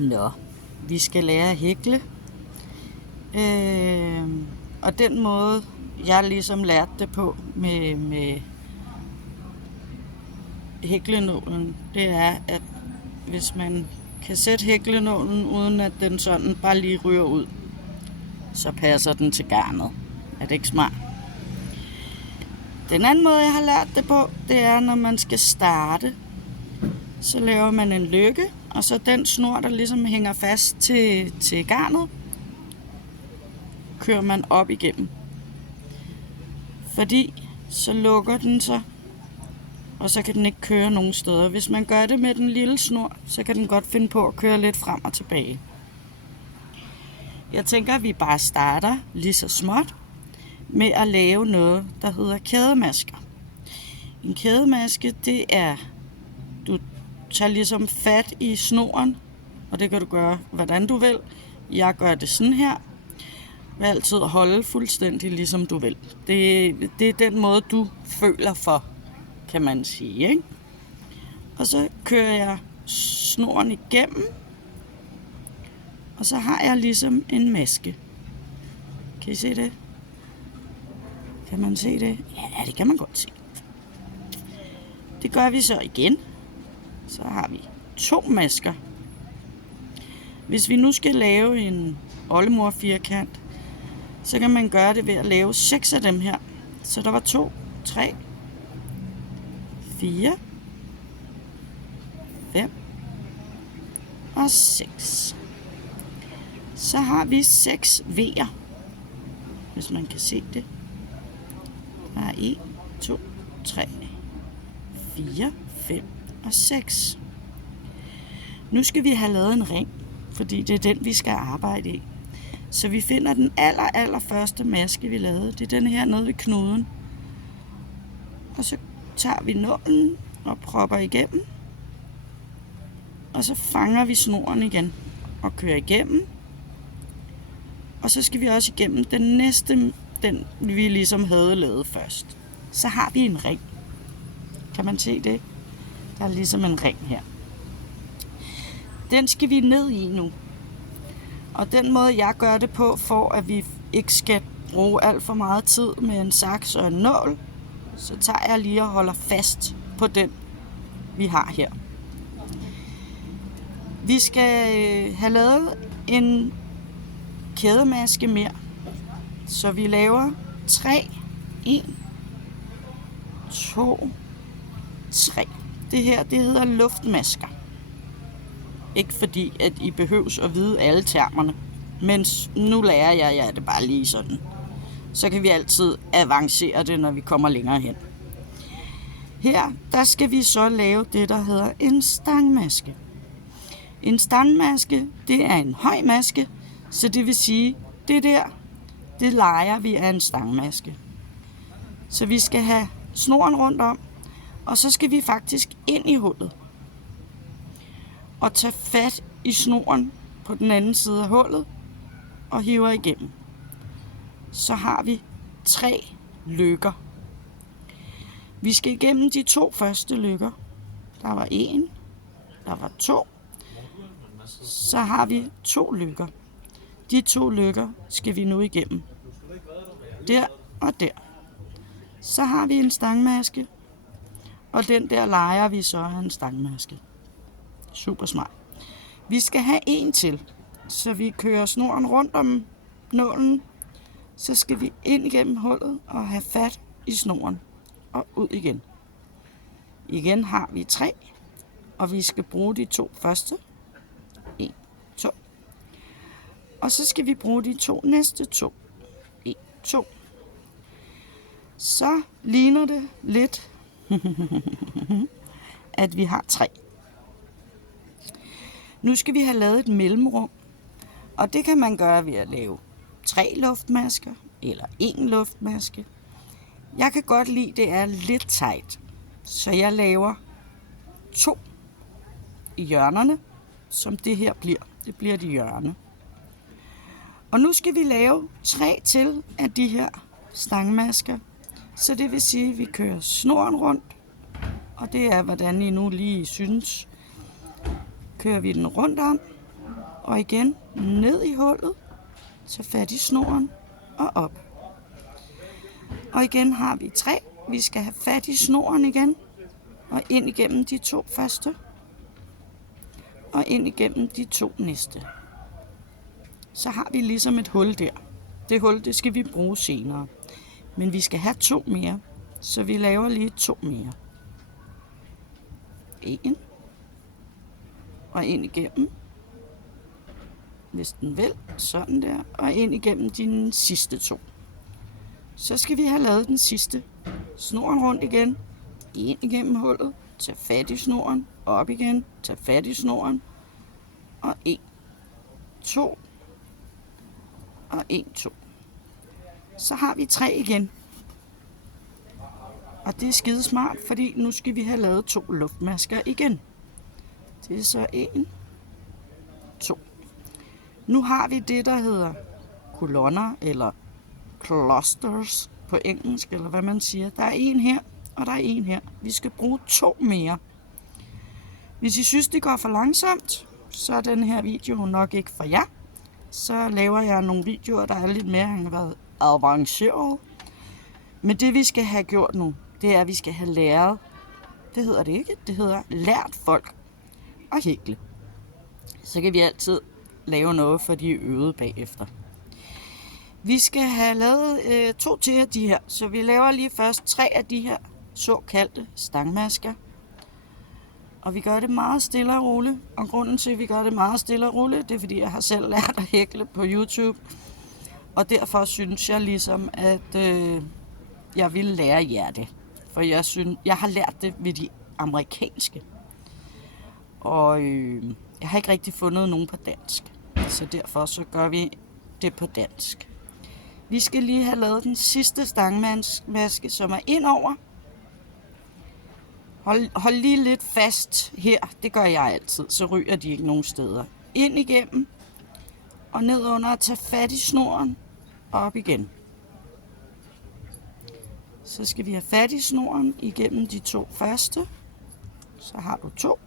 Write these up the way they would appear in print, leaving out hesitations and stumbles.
Nå, vi skal lære at hækle. Og den måde, jeg ligesom lærte det på med hæklenålen, det er, at hvis man kan sætte hæklenålen, uden at den sådan bare lige ryger ud, så passer den til garnet. Er det ikke smart? Den anden måde, jeg har lært det på, det er, når man skal starte, så laver man en lykke, og så den snor, der ligesom hænger fast til garnet, kører man op igennem. Fordi så lukker den sig, og så kan den ikke køre nogen steder. Hvis man gør det med den lille snor, så kan den godt finde på at køre lidt frem og tilbage. Jeg tænker, at vi bare starter lige så småt med at lave noget, der hedder kædemasker. En kædemaske, det er, du tager ligesom fat i snoren, og det kan du gøre, hvordan du vil. Jeg gør det sådan her. Jeg vil altid holde fuldstændig, ligesom du vil. Det er den måde, du føler for, kan man sige, ikke? Og så kører jeg snoren igennem, og så har jeg ligesom en maske. Kan I se det? Kan man se det? Ja, det kan man godt se. Det gør vi så igen. Så har vi 2 masker. Hvis vi nu skal lave en oldemor firkant, så kan man gøre det ved at lave 6 af dem her. Så der var 2, 3, 4, 5 og 6. Så har vi 6 V'er, hvis man kan se det. Der er 1, 2, 3, 4, 5 og 6. Nu skal vi have lavet en ring, fordi det er den, vi skal arbejde i. Så vi finder den allerførste maske, vi lavede. Det er den her nede ved knuden. Og så tager vi nålen og propper igennem. Og så fanger vi snoren igen og kører igennem. Og så skal vi også igennem den næste, den vi ligesom havde lavet først. Så har vi en ring. Kan man se det? Der er ligesom en ring her. Den skal vi ned i nu. Og den måde, jeg gør det på, for at vi ikke skal bruge alt for meget tid med en saks og en nål, så tager jeg lige og holder fast på den, vi har her. Vi skal have lavet en kædemaske mere. Så vi laver 3, 1, 2, 3. Det her, det hedder luftmasker. Ikke fordi, at I behøves at vide alle termerne, men nu lærer jeg jer det bare lige sådan. Så kan vi altid avancere det, når vi kommer længere hen. Her, der skal vi så lave det, der hedder en stangmaske. En stangmaske, det er en høj maske, så det vil sige, det der, det leger vi af en stangmaske. Så vi skal have snoren rundt om, og så skal vi faktisk ind i hullet og tage fat i snoren på den anden side af hullet og hiver igennem. Så har vi 3 lykker. Vi skal igennem de 2 første lykker. Der var 1, der var 2. Så har vi 2 lykker. De 2 lykker skal vi nu igennem. Der og der. Så har vi en stangmaske, og den der leger vi så af en stangmaske. Super smart. Vi skal have en til, så vi kører snoren rundt om nålen. Så skal vi ind igennem hullet og have fat i snoren og ud igen. Igen har vi 3, og vi skal bruge de 2 første. 1, 2. Og så skal vi bruge de 2 næste 2. 1, 2. Så ligner det lidt, at vi har 3. Nu skal vi have lavet et mellemrum, og det kan man gøre ved at lave 3 luftmasker eller 1 luftmaske. Jeg kan godt lide, at det er lidt tight, så jeg laver 2 i hjørnerne, som det her bliver. Det bliver de hjørne. Og nu skal vi lave 3 til af de her stangmasker. Så det vil sige, at vi kører snoren rundt, og det er, hvordan I nu lige synes. Kører vi den rundt om, Og igen ned i hullet, tag fat i snoren og op. Og igen har vi 3. Vi skal have fat i snoren igen, og ind igennem de 2 første, og ind igennem de 2 næste. Så har vi ligesom et hul der. Det hul, det skal vi bruge senere. Men vi skal have 2 mere, så vi laver lige 2 mere. 1. Og ind igennem. Hvis den vil, sådan der. Og ind igennem de sidste 2. Så skal vi have lavet den sidste. Snoren rundt igen. Ind igennem hullet. Tag fat i snoren. Op igen. Tag fat i snoren. Og 1, 2. Og 1, 2. Så har vi 3 igen. Og det er skide smart, fordi nu skal vi have lavet 2 luftmasker igen. Det er så 1, 2. Nu har vi det, der hedder kolonner, eller clusters på engelsk, eller hvad man siger. Der er 1 her, og der er 1 her. Vi skal bruge 2 mere. Hvis I synes, det går for langsomt, så er den her video nok ikke for jer. Så laver jeg nogle videoer, der er lidt mere avanceret. Men det, vi skal have gjort nu, det er, at vi skal have læret, det hedder det ikke, det hedder lært folk at hækle. Så kan vi altid lave noget, for de er øvet bagefter. Vi skal have lavet 2 til af de her, så vi laver lige først 3 af de her såkaldte stangmasker. Og vi gør det meget stille og roligt, og grunden til, at vi gør det meget stille og roligt, det er, fordi jeg har selv lært at hækle på YouTube. Og derfor synes jeg ligesom, at jeg vil lære jer det. For jeg har lært det ved de amerikanske. Og jeg har ikke rigtig fundet nogen på dansk. Så derfor så gør vi det på dansk. Vi skal lige have lavet den sidste stangmaske, som er indover. Hold lige lidt fast her. Det gør jeg altid, så ryger de ikke nogen steder. Ind igennem. Og ned under og tage fat i snoren. Og op igen. Så skal vi have fat i snoren igennem de 2 første. Så har du 2.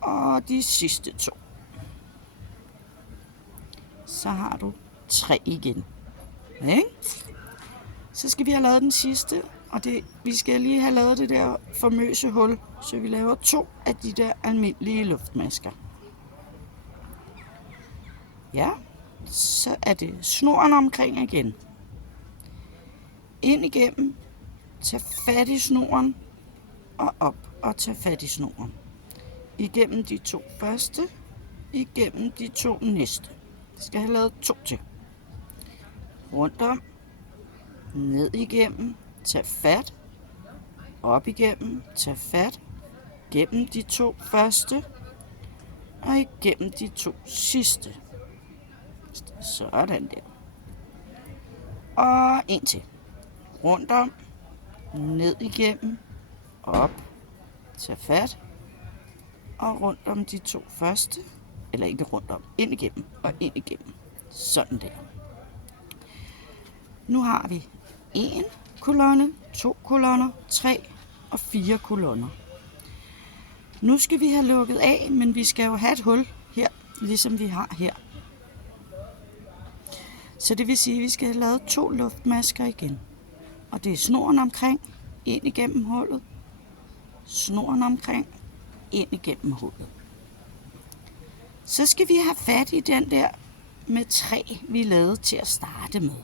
Og de sidste 2. Så har du 3 igen. Okay? Så skal vi have lavet den sidste. Og vi skal lige have lavet det der famøse hul. Så vi laver 2 af de der almindelige luftmasker. Ja, så er det snoren omkring igen. Ind igennem, tag fat i snoren, og op og tag fat i snoren. Igennem de 2 første, igennem de 2 næste. Jeg skal have lavet 2 til. Rundt om, ned igennem, tag fat, op igennem, tag fat, gennem de 2 første, og igennem de 2 sidste. Sådan der. Og en til. Rundt om, ned igennem, op, tag fat, og rundt om de 2 første, eller ikke rundt om, ind igennem og ind igennem. Sådan der. Nu har vi 1 kolonne, 2 kolonner, 3 og 4 kolonner. Nu skal vi have lukket af, men vi skal jo have et hul her, ligesom vi har her. Så det vil sige, at vi skal have lavet 2 luftmasker igen. Og det er snoren omkring, ind igennem hullet. Snoren omkring, ind igennem hullet. Så skal vi have fat i den der med 3, vi lavede til at starte med.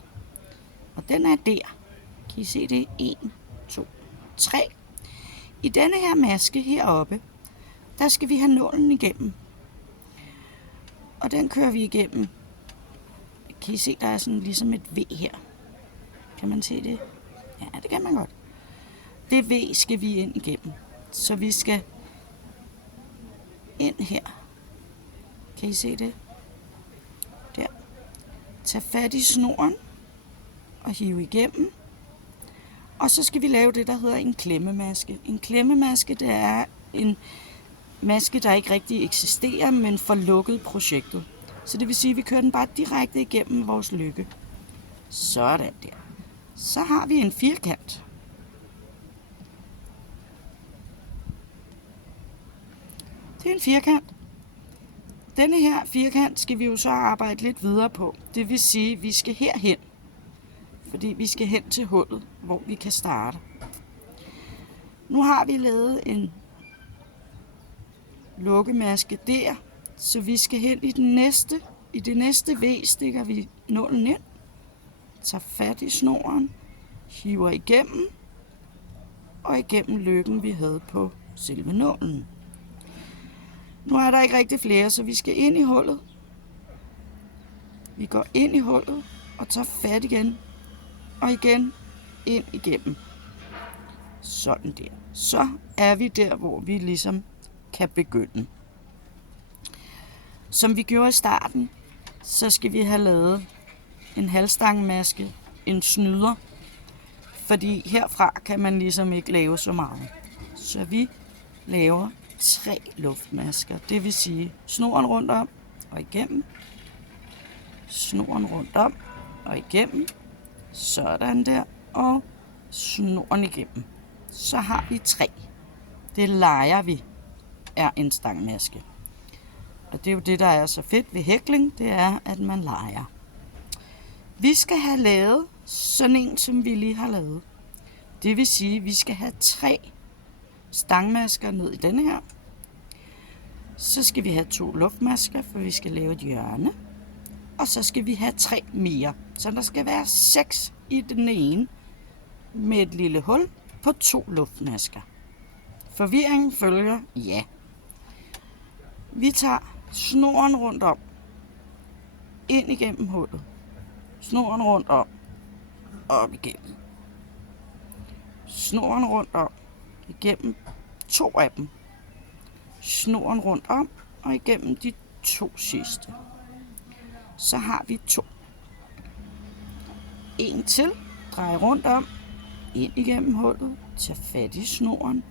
Og den er der. Kan I se det? 1, 2, 3. I denne her maske heroppe, der skal vi have nålen igennem. Og den kører vi igennem. Kan I se, der er sådan ligesom et V her? Kan man se det? Ja, det kan man godt. Det V skal vi ind igennem. Så vi skal ind her. Kan I se det? Der. Tag fat i snoren og hive igennem. Og så skal vi lave det, der hedder en klemmemaske. En klemmemaske, det er en maske, der ikke rigtig eksisterer, men får lukket projektet. Så det vil sige, at vi kører den bare direkte igennem vores lykke. Sådan der. Så har vi en firkant. Det er en firkant. Denne her firkant skal vi jo så arbejde lidt videre på. Det vil sige, at vi skal herhen. Fordi vi skal hen til hullet, hvor vi kan starte. Nu har vi lavet en lukkemaske der, så vi skal hen i den næste. I det næste V stikker vi nålen ind, tager fat i snoren, hiver igennem og igennem lykken, vi havde på selve nålen. Nu er der ikke rigtig flere, så vi skal ind i hullet. Vi går ind i hullet og tager fat igen, og igen ind igennem. Sådan der. Så er vi der, hvor vi ligesom kan begynde. Som vi gjorde i starten, så skal vi have lavet en halvstangmaske, en snyder, fordi herfra kan man ligesom ikke lave så meget. Så vi laver 3 luftmasker, det vil sige snoren rundt om og igennem, snoren rundt om og igennem, sådan der, og snoren igennem. Så har vi 3. Det leger vi er en stangmaske. Og det er jo det, der er så fedt ved hækling, det er, at man leger. Vi skal have lavet sådan en, som vi lige har lavet. Det vil sige, at vi skal have 3 stangmasker ned i denne her. Så skal vi have 2 luftmasker, for vi skal lave et hjørne. Og så skal vi have 3 mere. Så der skal være 6 i den ene med et lille hul på 2 luftmasker. Forvirringen følger, ja. Vi tager snoren rundt om, ind igennem hullet, snoren rundt om, op igennem, snoren rundt om, igennem 2 af dem, snoren rundt om og igennem de 2 sidste. Så har vi 2. En til, drej rundt om, ind igennem hullet, tag fat i snoren,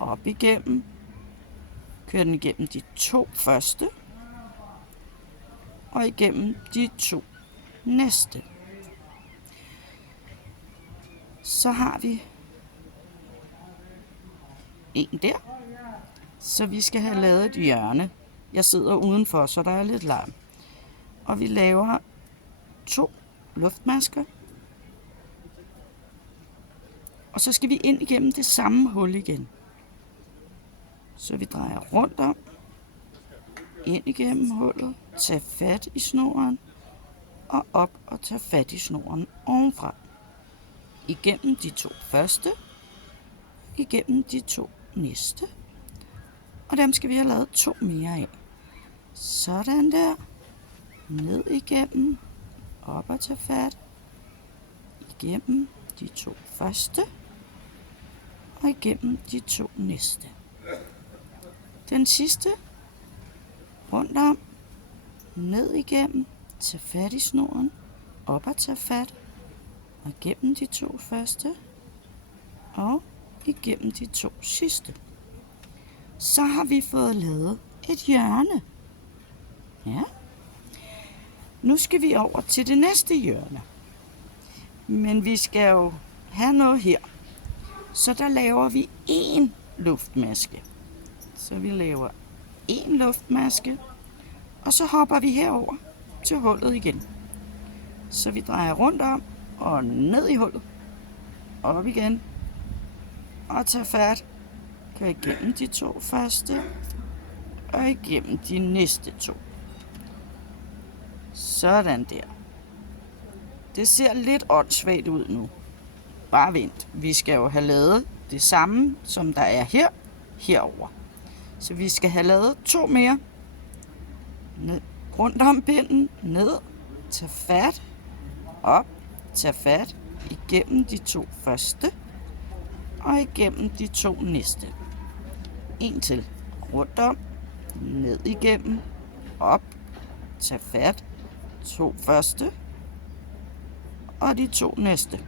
op igennem, kør den igennem de 2 første, og igennem de 2 næste. Så har vi en der, så vi skal have lavet et hjørne. Jeg sidder udenfor, så der er lidt larm. Og vi laver 2 luftmasker, og så skal vi ind igennem det samme hul igen. Så vi drejer rundt om, ind igennem hullet, tag fat i snoren, og op og tag fat i snoren ovenfra. Igennem de 2 første, igennem de 2 næste, og dem skal vi have lavet 2 mere af. Sådan der, ned igennem, op og tag fat, igennem de 2 første, og igennem de 2 næste. Den sidste, rundt om, ned igennem, tag fat i snoren, op og tag fat, og igennem de 2 første, og igennem de 2 sidste. Så har vi fået lavet et hjørne. Ja. Nu skal vi over til det næste hjørne. Men vi skal jo have noget her. Så der laver vi 1 luftmaske. Så vi laver 1 luftmaske, og så hopper vi herover til hullet igen. Så vi drejer rundt om og ned i hullet, op igen, og tager fat, kør igennem de 2 første, og igennem de næste 2. Sådan der. Det ser lidt åndssvagt ud nu. Bare vent. Vi skal jo have lavet det samme, som der er her, herover. Så vi skal have lavet 2 mere. Ned, rundt om pinden, ned, tag fat, op, tag fat, igennem de 2 første, og igennem de 2 næste. En til, rundt om, ned igennem, op, tag fat, 2 første, og de 2 næste.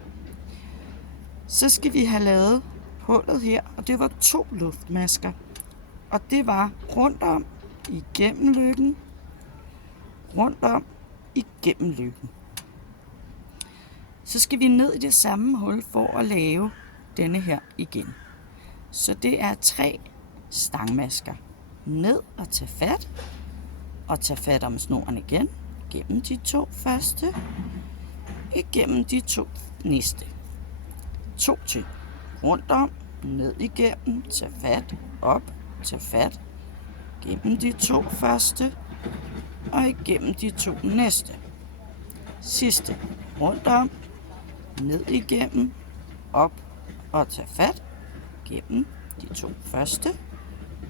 Så skal vi have lavet hullet her, og det var 2 luftmasker. Og det var rundt om, igennem lykken, rundt om, igennem lykken. Så skal vi ned i det samme hul for at lave denne her igen. Så det er 3 stangmasker. Ned og tage fat, og tage fat om snoren igen, gennem de 2 første, igennem de 2 næste. 2 til. Rundt om, ned igennem, tag fat, op, tag fat, gennem de 2 første, og igennem de 2 næste. Sidste. Rundt om, ned igennem, op og tag fat, gennem de 2 første,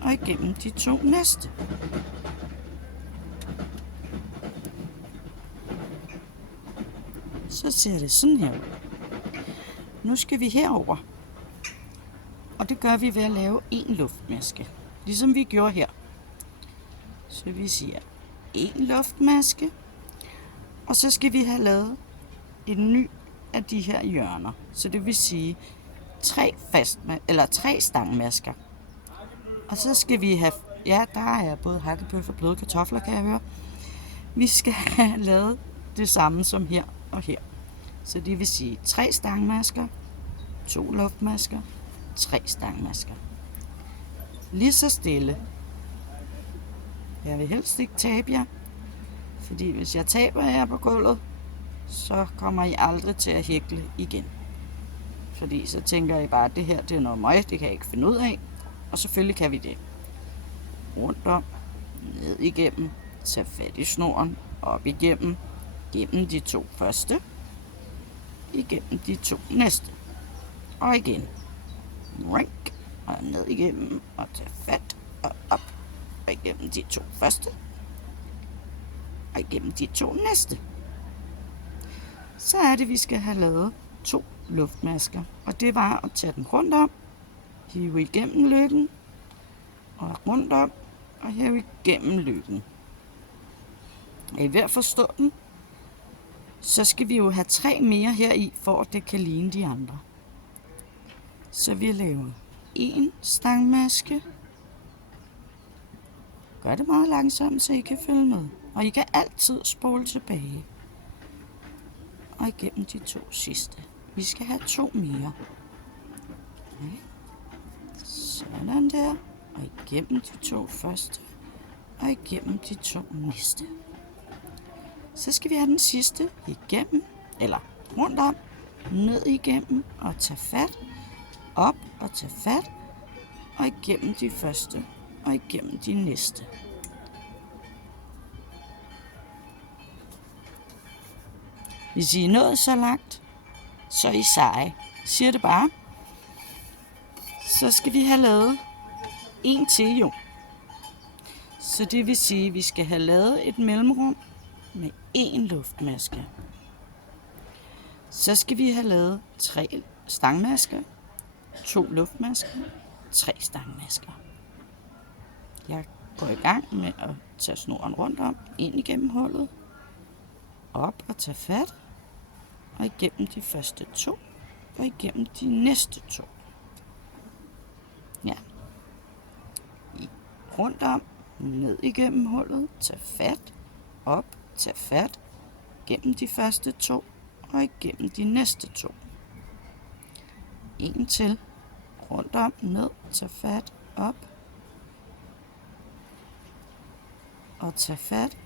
og igennem de 2 næste. Så ser det sådan her ud. Nu skal vi herover, og det gør vi ved at lave en luftmaske, ligesom vi gjorde her. Så vi siger en luftmaske, og så skal vi have lavet en ny af de her hjørner. Så det vil sige 3 stangmasker. Og så skal vi have, ja, der er både hakkebøf og bløde kartofler, kan jeg høre. Vi skal have lavet det samme som her og her. Så det vil sige 3 stangmasker, 2 luftmasker, 3 stangmasker. Lige så stille. Jeg vil helst ikke tabe jer, fordi hvis jeg taber jer på gulvet, så kommer I aldrig til at hækle igen. Fordi så tænker I bare, at det her det er noget møg, det kan jeg ikke finde ud af. Og selvfølgelig kan vi det. Rundt om, ned igennem, tag fat i snoren, op igennem, gennem de 2 første, igennem de 2 næste. Og igen. Rink, og ned igennem, og tag fat, og op, og igennem de 2 første, og igennem de 2 næste. Så er det, vi skal have lavet 2 luftmasker. Og det var at tage den rundt om, hive igennem lykken, og rundt om, og hive igennem lykken. Er I ved at forstå den? Så skal vi jo have 3 mere her i, for at det kan ligne de andre. Så vi laver 1 stangmaske. Gør det meget langsomt, så I kan følge med. Og I kan altid spole tilbage. Og igennem de 2 sidste. Vi skal have 2 mere. Okay. Sådan der. Og igennem de 2 første. Og igennem de 2 næste. Så skal vi have den sidste igennem, eller rundt om, ned igennem og tage fat, op og tage fat, og igennem de første, og igennem de næste. Hvis I er nået så langt, så er I seje. Siger det bare. Så skal vi have lavet en til jo. Så det vil sige, at vi skal have lavet et mellemrum med 1 luftmaske. Så skal vi have lavet 3 stangmasker, 2 luftmasker, 3 stangmasker. Jeg går i gang med at tage snoren rundt om, ind igennem hullet, op og tage fat, og igennem de første 2, og igennem de næste 2. Ja. Rundt om, ned igennem hullet, tag fat, op, tag fat, gennem de første 2, og igennem de næste 2. En til, rundt om, ned, tag fat, op, og tag fat,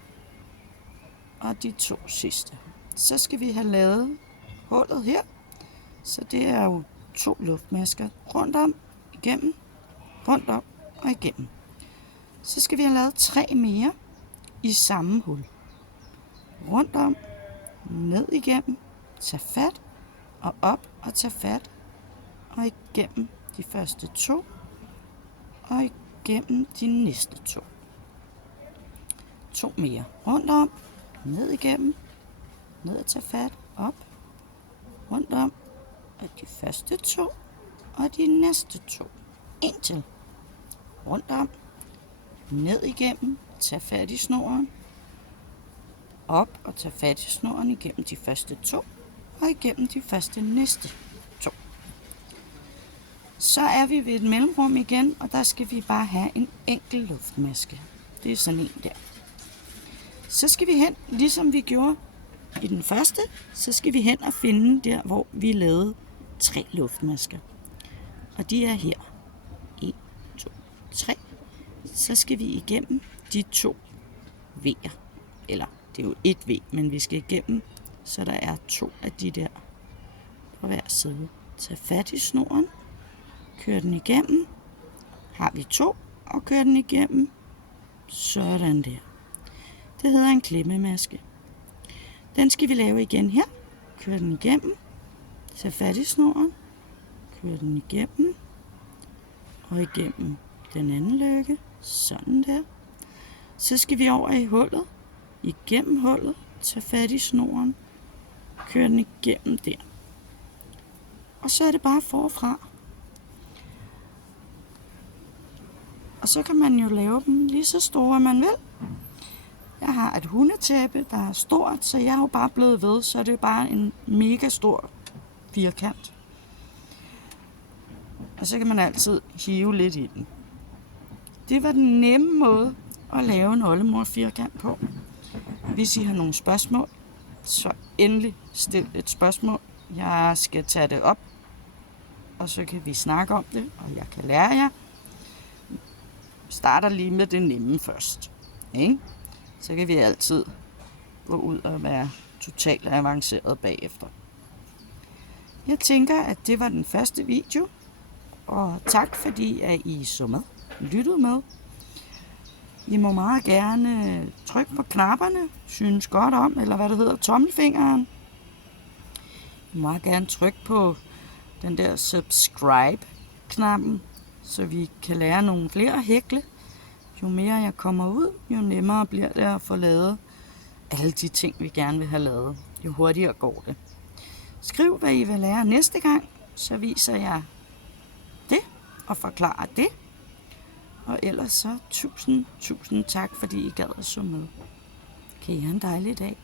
og de 2 sidste. Så skal vi have lavet hullet her, så det er jo 2 luftmasker, rundt om, igennem, rundt om og igennem. Så skal vi have lavet 3 mere i samme hul. Rundt om, ned igennem, tag fat, og op og tag fat, og igennem de første 2, og igennem de næste 2. 2 mere. Rundt om, ned igennem, ned og tag fat, op, rundt om, og de første 2, og de næste 2. En til. Rundt om, ned igennem, tag fat i snoren, op og tag fat i snoren igennem de første 2, og igennem de første næste 2. Så er vi ved et mellemrum igen, og der skal vi bare have en enkelt luftmaske. Det er sådan en der. Så skal vi hen, ligesom vi gjorde i den første, så skal vi hen og finde der, hvor vi lavede 3 luftmasker. Og de er her. 1, 2, 3. Så skal vi igennem de 2 V'er. Eller, det er jo et V, men vi skal igennem, så der er 2 af de der på hver side. Tag fat i snoren, kør den igennem. Har vi 2, og kør den igennem. Sådan der. Det hedder en klemmemaske. Den skal vi lave igen her. Kør den igennem. Tag fat i snoren. Kør den igennem. Og igennem den anden løkke. Sådan der. Så skal vi over i hullet. Igennem hullet. Tag fat i snoren. Kør den igennem der. Og så er det bare forfra. Og så kan man jo lave dem lige så store, man vil. Jeg har et hundetæppe, der er stort, så jeg er jo bare blevet ved, så det er bare en mega stor firkant. Og så kan man altid hive lidt i den. Det var den nemme måde at lave en oldemor firkant på. Hvis I har nogle spørgsmål, så endelig stil et spørgsmål. Jeg skal tage det op, og så kan vi snakke om det, og jeg kan lære jer. Starter lige med det nemme først. Ikke? Så kan vi altid gå ud og være totalt avanceret bagefter. Jeg tænker, at det var den første video. Og tak fordi at I så med, lyttede med. I må meget gerne trykke på knapperne, synes godt om, eller hvad det hedder, tommelfingeren. I må meget gerne trykke på den der subscribe-knappen, så vi kan lære nogle flere hækle. Jo mere jeg kommer ud, jo nemmere bliver det at få lavet alle de ting, vi gerne vil have lavet. Jo hurtigere går det. Skriv, hvad I vil lære næste gang, så viser jeg det og forklarer det. Og ellers så tusind tak, fordi I gad at så med. Kan I have en dejlig dag.